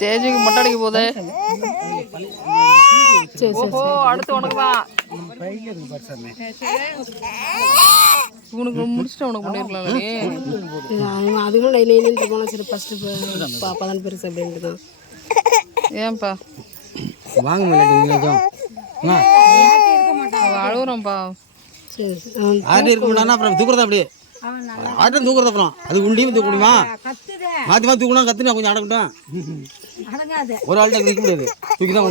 தேஜுக்கு மொட்டை அடிக்க போதே ஓஹோ அடுத்து உனக்கு தான் உனக்கு முடிச்சுட்டு உனக்கு பண்ணிருக்கலாம்ல அதுவும் நை நைன்னு போனால் சரி ஃபஸ்ட்டு பாப்பா தான் பெருசு அப்படின்ட்டு தான். ஏன்பா வாங்க அவ அழுகுறோம்ப்பா சரி இருக்க முடியாதுன்னா அப்புறம் தூக்குறதா அப்படியே. ஆட்டம் தூக்குறது அப்புறம் அது உண்டியும் தூக்க முடியுமா மாற்றி மாற்றி தூக்கணும் கத்துனா கொஞ்சம் அடக்கட்டும் ஒரு ஆள்கிட்ட நிற்க முடியாது தூக்கி தான்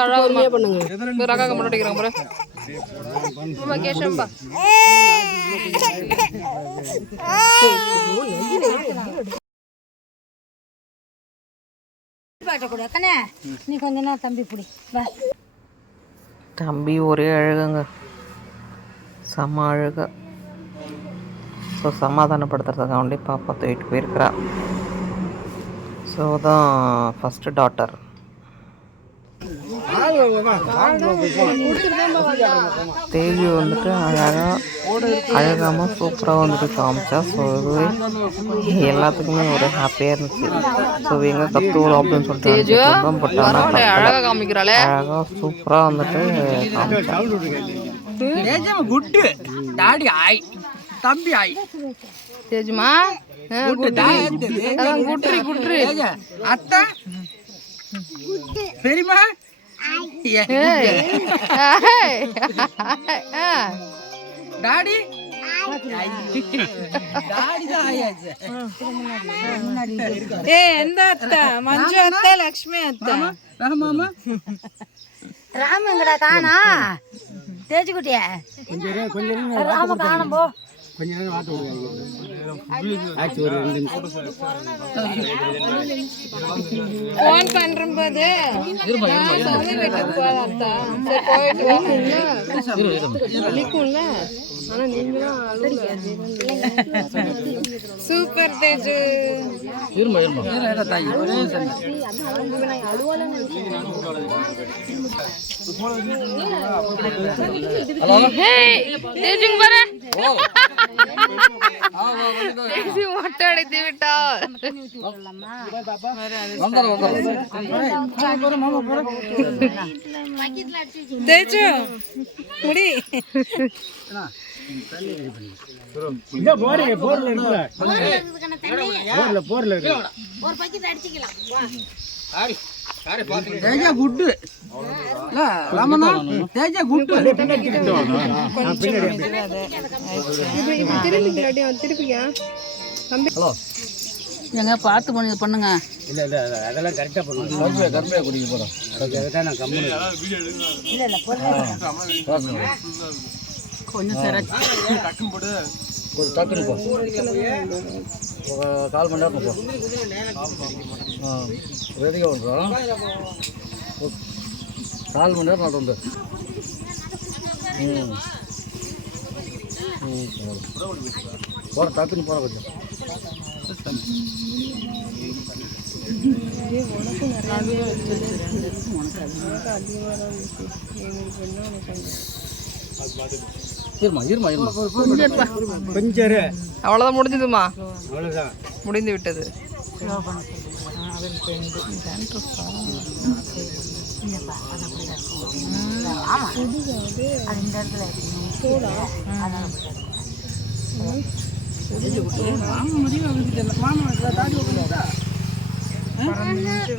அழாதம்மா பண்ணுங்க. போய் ரக்காக்க மொட்டை கேஷம்பா நீ கொஞ்ச நேரம் தம்பி பிடி வா தம்பி ஒரே அழுகுங்க. செம்ம அழுக. ஸோ சமாதானப்படுத்துறதுக்காண்டி பாப்பா தூக்கிட்டு போயிருக்கிறா. ஸோ தான் ஃபஸ்ட்டு டாட்டர் தேஜு வந்துட்டு அழகாக அழகாமல் சூப்பராக வந்துட்டு காமிச்சா ஸோ இதுவே எல்லாத்துக்குமே ஒரு ஹாப்பியாக இருந்துச்சு. ஸோ எங்கே கத்துவோம் அப்படின்னு சொல்லிட்டு பட் ஆனால் அழகாக காமிக்கிறாளே. அழகாக சூப்பராக வந்துட்டு காமிச்சா. குட்டு. டாடி ஆய். தம்பி ஆய். தேஜுமா? குட்ரி. குட்ரி அத்தா. பெரியமா. டாடி டாடி தான் ஆயாச்சு ஏ எந்த அத்தை மஞ்சு அத்தை லக்ஷ்மி அத்தை மாமா ராமங்கடா காணா தேய்ச்சிக்குட்டிய ராம காணும் போ கொஞ்ச நேரம் வாட்டு ஆச்சு ஒரு ரெண்டு நிமிஷம் ஃபோன் பண்றேன் போது நான் சொந்த வீட்டுக்கு சரி போயிட்டு நீங்களும் சூப்பர் தேஜு. இருமா இருமா. தாய். தேஜுங்க பாரு. தேஜு மொட்டை அடித்து விட்டாள் தேஜு முடி. போர்ல போர்ல இருக்கு. ஒரு பக்கெட் அடிச்சுக்கலாம். தேஜா குட்டு ராமனா தேஜா குட்டு எங்க பார்த்து பண்ணி பண்ணுங்க இல்ல இல்ல அதெல்லாம் கரெக்டா பண்ணுவோம் கரும்பே கரும்பே குடிக்க போறோம் நான் கம்மி கொஞ்சம் போ. ஒரு கால் மணி நேரம் போ ஆ ரெடியாக வந்துடும் கால் மணி நேரம் நட்டு போகிற போகிற கொஞ்சம். இருமா இருமா இருமா. கொஞ்சம் இரு. அவ்வளோதான் முடிஞ்சதுமா? முடிந்து விட்டது.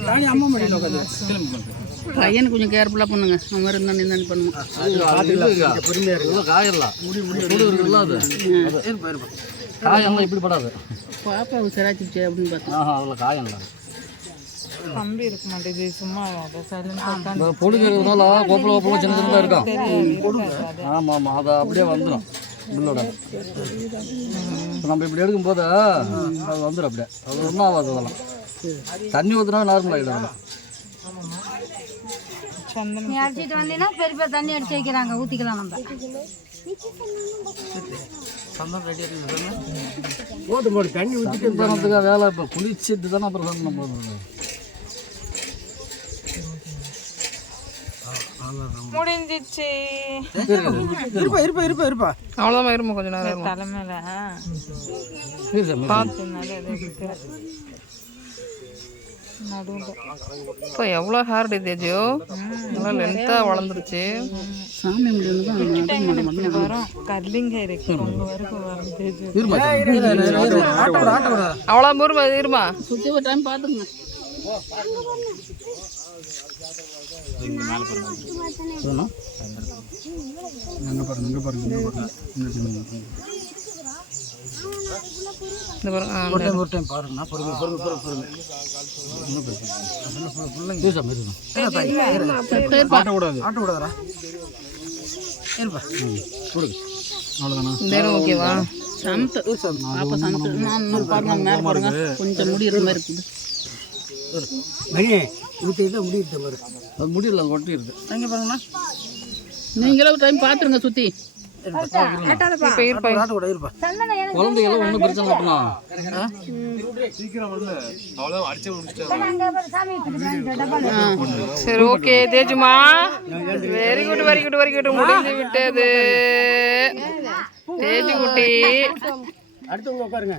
தானி அம்மா மடியில் உட்காந்து பண்ணுறேன் பையனை கொஞ்சம் கேர்ஃபுல்லாக பண்ணுங்க. அவன் மாதிரி இருந்தா நின்று பண்ணுவோம் அது காயெல்லாம் இப்படி படாது. பாப்பா சிராச்சிச்சு அப்படின்னு ஆஹா அதில் காயெல்லாம் தம்பி இருக்க மாட்டேது சும்மா பொழுது கோப்பல கோப்பல சின்ன சின்னதாக இருக்கும் ஆமாம் ஆமாம் அதை அப்படியே வந்துடும் இப்போ நம்ம இப்படி எடுக்கும்போது அது வந்துடும் அப்படியே. அது ஒன்றும் ஆகாது அதெல்லாம். தண்ணி ஊற்றினா நார்மல் ஆகிடும் அதெல்லாம் நீ அடிச்சிட்டு வந்தீங்கன்னா பெரிய பெரிய தண்ணி அடிச்சு வைக்கிறாங்க ஊத்திக்கலாம் நம்ம. போட்டு போட்டு தண்ணி ஊற்றிட்டு தனத்துக்காக வேலை இப்போ குளிச்சுட்டு தானே அப்புறம் சந்தனம் போடுறது? முடிஞ்சிச்சு. இருப்பா இருப்பா இருப்பா இருப்பா. அவ்வளோதான் இருமா கொஞ்சம் நேரம். தலைமையில நடுவில் இப்போ எவ்வளோ ஹேர் டே தேஜோ நல்லா லென்த்தாக வளர்ந்துருச்சு. சாமி வரும். கர்லிங் ஹேர் உங்க வரைக்கும் வரும். தேஜு அவ்வளோ இருமா இருமா. சுற்றி ஒரு டைம் பார்த்துங்க பாருங்க பாருங்க. இந்த பாருங்க ஒரு டைம் ஒரு டைம் பாருங்கண்ணா. ஆட்டக்கூடாது ஆட்டக்கூடாதா இருப்பா கொடுங்க. அவ்வளோதானா இந்த இடம் ஓகேவா சமத்து அப்போ சமத்து நான் இன்னொரு பாருங்க மேலே பாருங்க கொஞ்சம் முடி இருக்க மாதிரி இருக்குது. மணி ஊற்றி தான் பாரு அது முடியல அது எங்கே பாருங்கண்ணா. நீங்களும் டைம் பார்த்துருங்க சுற்றி குழந்தைகளும் ஒன்றும் பிரச்சனை சரி okay தேஜுமா. Very good very good very good முடிஞ்சு விட்டது. தேஜு குட்டி. அடுத்தவங்க உட்காருங்க.